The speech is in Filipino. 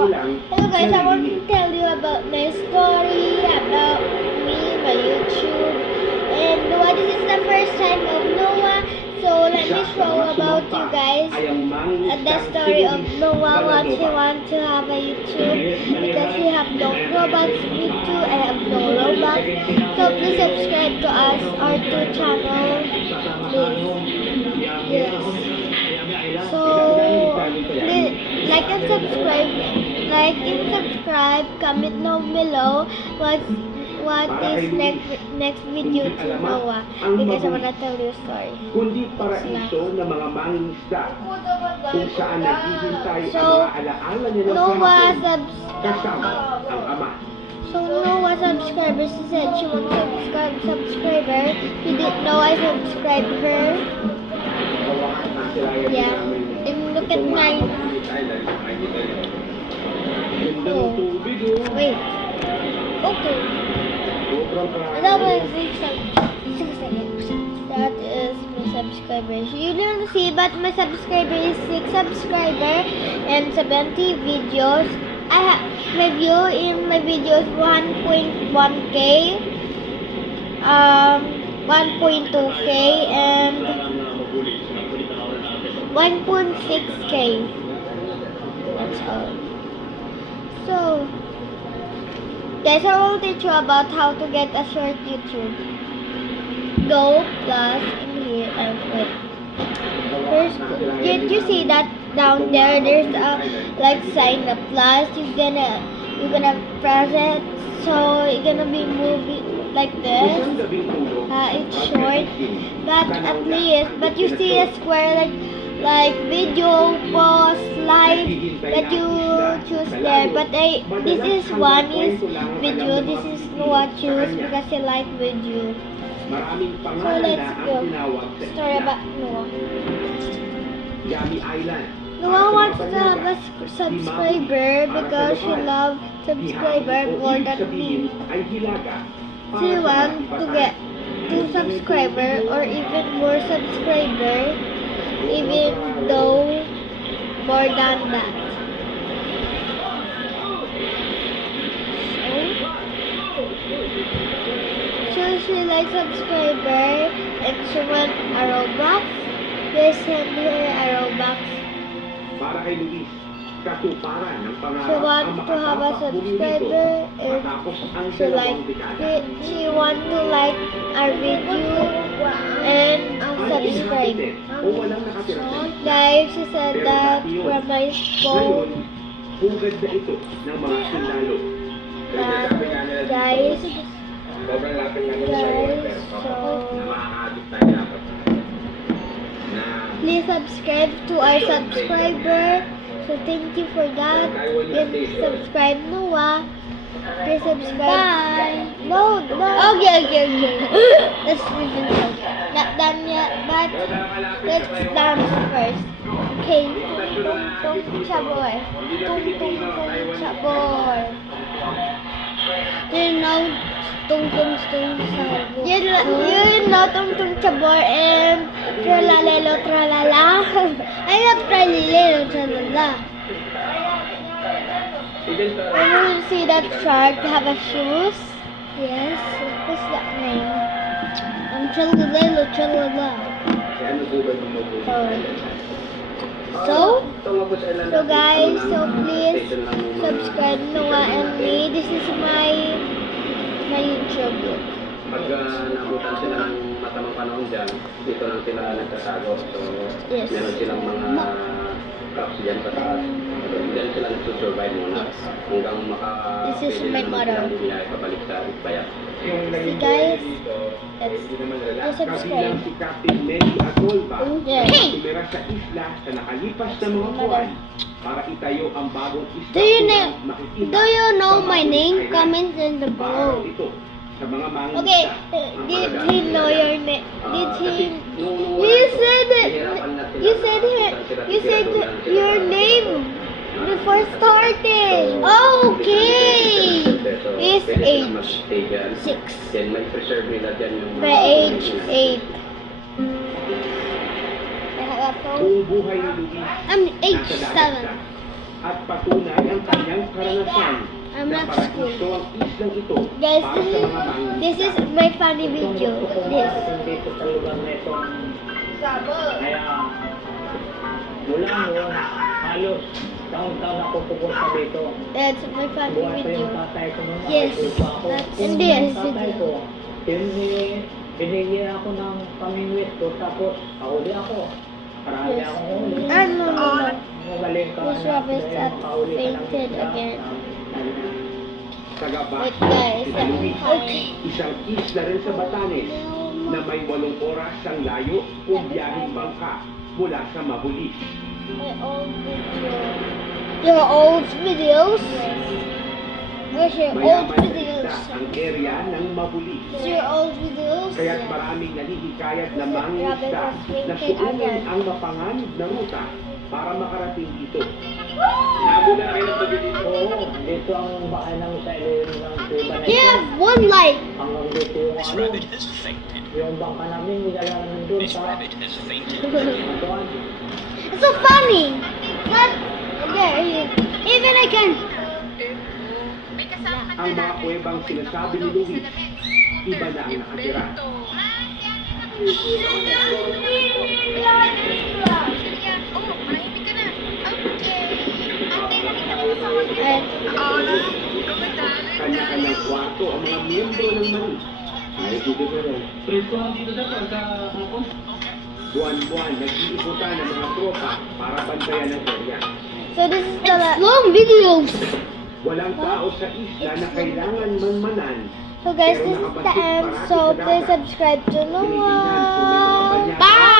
Hello guys, I want to tell you about my story, about me, my YouTube, and Noah. This is the first time of Noah, so let me show about you guys the story of Noah. What he wants to have a YouTube because we have no Robux. Me too, I have no Robux. So please subscribe to us, our two channel, please. Yes. So please like and subscribe, comment down below what is next video to Noah because I wanna tell you a story. Kundi paraiso ng mga mangingisda kung saan naghihintay ang mga alaala niya ng kahapon kasama ang ama. So Noah subscribers, she said she wants subscriber. She didn't know I subscribed her. Yeah. And look at mine. Oh. Wait. Okay. That is my subscribers. You didn't see, but my subscriber is 6 subscriber and 70 videos. I have my view in my videos 1.1k, 1.2k, and 1.6k. That's all. So, guys, I will teach you about how to get a short YouTube. Go plus in here and wait. First, did you see that down there? There's a like sign the plus. You're gonna press it, so you're gonna be moving like this. It's short, but at least, but you see a square like video, pause, slide that you choose there. But this is one is video. This is Noah choose because I like video. So let's go. Story about Noah. Noah wants to have a subscriber because she loves subscriber more than me. She wants to get 2 subscriber or even more subscriber, even though more than that. So she likes subscriber and she wants a Robux. They send her a Robux. Para kay Luis, katuparan ng pangarap She wants to have a subscriber and she wants to like our video and subscribe. Guys, she said that from my phone. Hugad na ito ng mga sundalo. Guys, Sobrang lapit na sa water. so Na makakadip tayo dapat. please subscribe to our subscriber. So thank you for that. And subscribe Noah. Please subscribe. Bye. No. Okay. Let's listen. Not done yet, but let's dance first. Okay. Tung chaboy. Tung chaboy. You know tung chaboy. You know tung chaboy and tralalelo tralala. I love tralalelo tralala. You see that shark have a shoes? Yes. What's that name? Tralalelo tralala. So guys, so please subscribe Noah and me. This is my YouTube. Pag nabutan sila ng matamang panahon dyan, dito lang sila nagtatago. So, Yes. meron silang mga crops dyan sa taas. Dyan sila nagsusurvive muna. Hanggang This is my mother. Pabalik sa bayan. See guys, let's subscribe. Si Captain Nelly Atolba, Yeah. tumira sa isla sa nakalipas na mga buwan para itayo ang bagong isla. Do you know my name? Comment in the below. Sa mga Okay, did he know your name? Did he? You said it. You said your name before starting. Okay. His age 6. My age 8. I'm age 7. at patunay ang kanyang karanasan I'm na not school. paradiso ang islang ito Guys, para sa mga this is mangingisda. my funny video. This. Dito sa lugar na ito. Kaya, mula noon, halos taon-taon ako pupunta dito. That's my funny Buhay pa video. yung tatay ko nung Yes, nakatupa ako. that's Yung this tatay video. ko, binigyan ako ng pamingwit ko, tapos kahuli ako. Marami Yes. akong huli. Ano? Magaling ka This na, rabbit dahil that makahuli ka ng fainted isda. again. Tagaba, Wait guys, si I'm Luis, fine. isang isla rin sa Batanes na may 8 oras ang layo kung biyaheng bangka mula sa Mabulis. My old video. Your old videos? Where's your old Mayaman na videos? isla ang area ng Mabulis. Is your old videos? Kaya't maraming nahihikayat na mangingisda Rabbit was na fainted suunin again. ang mapanganib na ruta para makarating dito. Labo na kayo ng pag-dito. Oo, dito ang bahay namin sa ilalim ng tuba na You ito. have one light. Hanggang dito yung This ano, rabbit has fainted. yung bangka namin, nilala namin doon This sa rabbit has fainted. Antoine. It's so funny. But there, even I can. Ang mga kuwebang sinasabi ni Luis, iba na ang nakatira. Kanya-kanyang kwarto ang mga miyembro ng mani. Ay, dito na rin. Buwan-buwan, nag-iiputan ng mga tropa para bantayan ang area. So this is the long videos. Walang tao sa isla na kailangan manmanan. So guys, this is the end. So please subscribe to Noah. Bye.